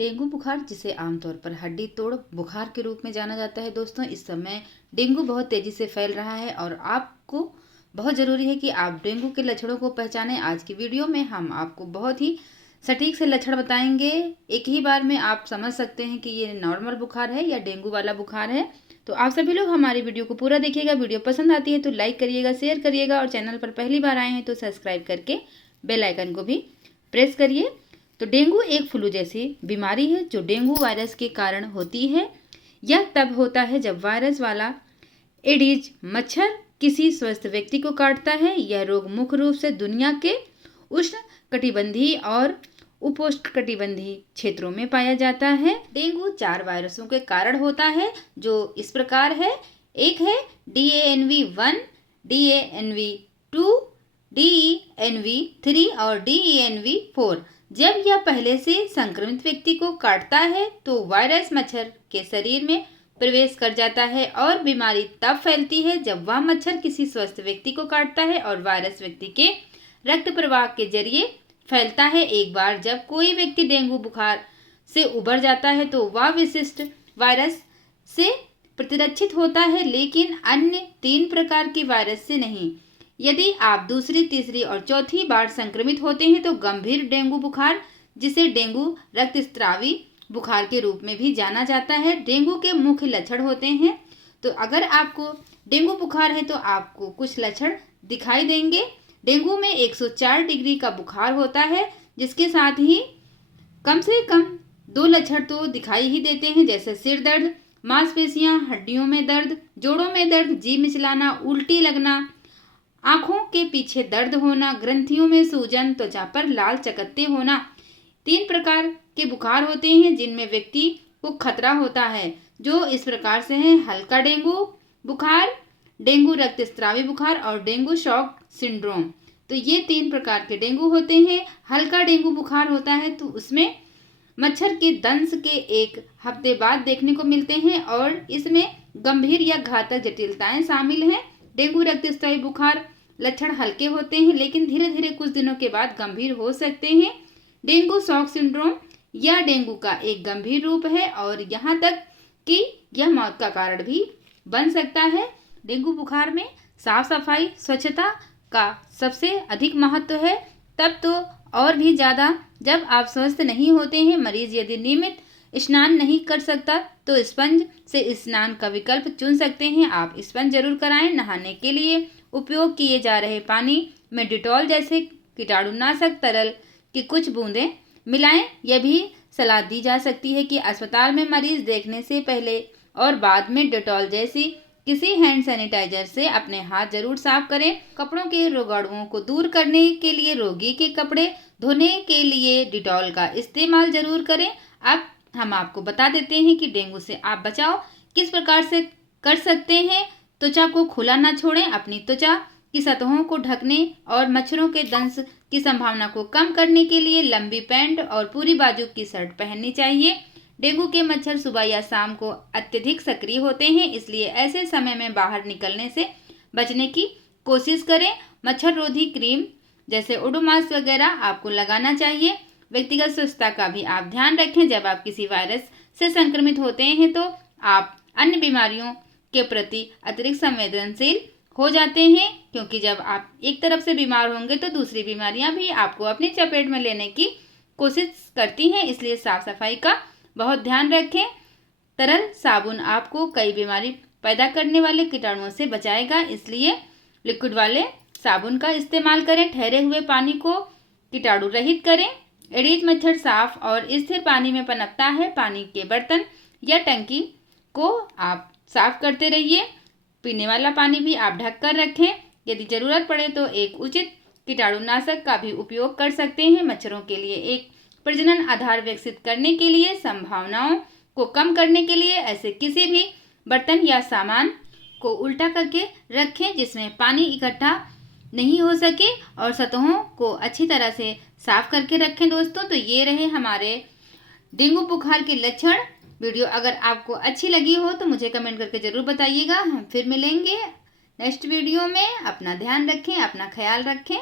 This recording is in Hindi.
डेंगू बुखार, जिसे आमतौर पर हड्डी तोड़ बुखार के रूप में जाना जाता है दोस्तों, इस समय डेंगू बहुत तेजी से फैल रहा है और आपको बहुत ज़रूरी है कि आप डेंगू के लक्षणों को पहचानें। आज की वीडियो में हम आपको बहुत ही सटीक से लक्षण बताएंगे। एक ही बार में आप समझ सकते हैं कि ये नॉर्मल बुखार है या डेंगू वाला बुखार है। तो आप सभी लोग हमारी वीडियो को पूरा देखिएगा। वीडियो पसंद आती है तो लाइक करिएगा, शेयर करिएगा और चैनल पर पहली बार आए हैं तो सब्सक्राइब करके बेल आइकन को भी प्रेस करिए। तो डेंगू एक फ्लू जैसी बीमारी है जो डेंगू वायरस के कारण होती है। यह तब होता है जब वायरस वाला एडीज मच्छर किसी स्वस्थ व्यक्ति को काटता है। यह रोग मुख्य रूप से दुनिया के उष्ण कटिबंधीय और उपोष्णकटिबंधीय क्षेत्रों में पाया जाता है। डेंगू 4 वायरसों के कारण होता है जो इस प्रकार है। एक है DANV1, DANV2, DENV3 और DENV4। जब यह पहले से संक्रमित व्यक्ति को काटता है तो वायरस मच्छर के शरीर में प्रवेश कर जाता है और बीमारी तब फैलती है जब वह मच्छर किसी स्वस्थ व्यक्ति को काटता है और वायरस व्यक्ति के रक्त प्रवाह के जरिए फैलता है। एक बार जब कोई व्यक्ति डेंगू बुखार से उबर जाता है तो वह विशिष्ट वायरस से प्रतिरक्षित होता है, लेकिन अन्य 3 प्रकार के वायरस से नहीं। यदि आप दूसरी, तीसरी और चौथी बार संक्रमित होते हैं तो गंभीर डेंगू बुखार, जिसे डेंगू रक्तस्रावी बुखार के रूप में भी जाना जाता है। डेंगू के मुख्य लक्षण होते हैं। तो अगर आपको डेंगू बुखार है तो आपको कुछ लक्षण दिखाई देंगे। डेंगू में 104 डिग्री का बुखार होता है, जिसके साथ ही कम से कम 2 लक्षण तो दिखाई ही देते हैं, जैसे सिर दर्द, मांसपेशियां, हड्डियों में दर्द, जोड़ों में दर्द, जी मिचलाना, उल्टी लगना, आंखों के पीछे दर्द होना, ग्रंथियों में सूजन, त्वचा पर लाल चकत्ते होना। 3 प्रकार के बुखार होते हैं जिनमें व्यक्ति को खतरा होता है, जो इस प्रकार से हैं: हल्का डेंगू बुखार, डेंगू रक्तस्रावी बुखार और डेंगू शॉक सिंड्रोम। तो ये 3 प्रकार के डेंगू होते हैं। हल्का डेंगू बुखार होता है तो उसमें मच्छर के दंश के 1 हफ्ते बाद देखने को मिलते हैं और इसमें गंभीर या घातक जटिलताएं शामिल हैं। डेंगू रक्तस्रावी बुखार लक्षण हल्के होते हैं लेकिन धीरे धीरे कुछ दिनों के बाद गंभीर हो सकते हैं। डेंगू शॉक सिंड्रोम यह डेंगू का एक गंभीर रूप है और यहाँ तक कि यह मौत का कारण भी बन सकता है। डेंगू बुखार में साफ सफाई, स्वच्छता का सबसे अधिक महत्व है, तब तो और भी ज़्यादा जब आप स्वस्थ नहीं होते हैं। मरीज यदि नियमित स्नान नहीं कर सकता तो स्पंज से स्नान का विकल्प चुन सकते हैं। आप स्पंज जरूर कराएं। नहाने के लिए उपयोग किए जा रहे पानी में डिटॉल जैसे कीटाणुनाशक तरल की कुछ बूंदें मिलाएं। यह भी सलाह दी जा सकती है कि अस्पताल में मरीज देखने से पहले और बाद में डिटॉल जैसी किसी हैंड सैनिटाइजर से अपने हाथ जरूर साफ करें। कपड़ों के रोगाणुओं को दूर करने के लिए रोगी के कपड़े धोने के लिए डिटॉल का इस्तेमाल जरूर करें। अब हम आपको बता देते हैं कि डेंगू से आप बचाव किस प्रकार से कर सकते हैं। त्वचा को खुला ना छोड़ें। अपनी त्वचा की सतहों को ढकने और मच्छरों के दंश की संभावना को कम करने के लिए लंबी पैंट और पूरी बाजू की शर्ट पहननी चाहिए। डेंगू के मच्छर सुबह या शाम को अत्यधिक सक्रिय होते हैं, इसलिए ऐसे समय में बाहर निकलने से बचने की कोशिश करें। मच्छर रोधी क्रीम जैसे ओडोमॉस वगैरह आपको लगाना चाहिए। व्यक्तिगत स्वच्छता का भी आप ध्यान रखें। जब आप किसी वायरस से संक्रमित होते हैं तो आप अन्य बीमारियों के प्रति अतिरिक्त संवेदनशील हो जाते हैं, क्योंकि जब आप एक तरफ से बीमार होंगे तो दूसरी बीमारियां भी आपको अपनी चपेट में लेने की कोशिश करती हैं। इसलिए साफ सफाई का बहुत ध्यान रखें। तरल साबुन आपको कई बीमारी पैदा करने वाले कीटाणुओं से बचाएगा, इसलिए लिक्विड वाले साबुन का इस्तेमाल करें। ठहरे हुए पानी को कीटाणु रहित करें। एडीज मच्छर साफ और स्थिर पानी में पनपता है। पानी के बर्तन या टंकी को आप साफ करते रहिए। पीने वाला पानी भी आप ढक कर रखें। यदि जरूरत पड़े तो एक उचित कीटाणुनाशक का भी उपयोग कर सकते हैं। मच्छरों के लिए एक प्रजनन आधार विकसित करने के लिए संभावनाओं को कम करने के लिए ऐसे किसी भी बर्तन या सामान को उल्टा करके रखें जिसमें पानी इकट्ठा नहीं हो सके और सतहों को अच्छी तरह से साफ करके रखें। दोस्तों, तो ये रहे हमारे डेंगू बुखार के लक्षण। वीडियो अगर आपको अच्छी लगी हो तो मुझे कमेंट करके ज़रूर बताइएगा। हम फिर मिलेंगे नेक्स्ट वीडियो में। अपना ध्यान रखें, अपना ख्याल रखें।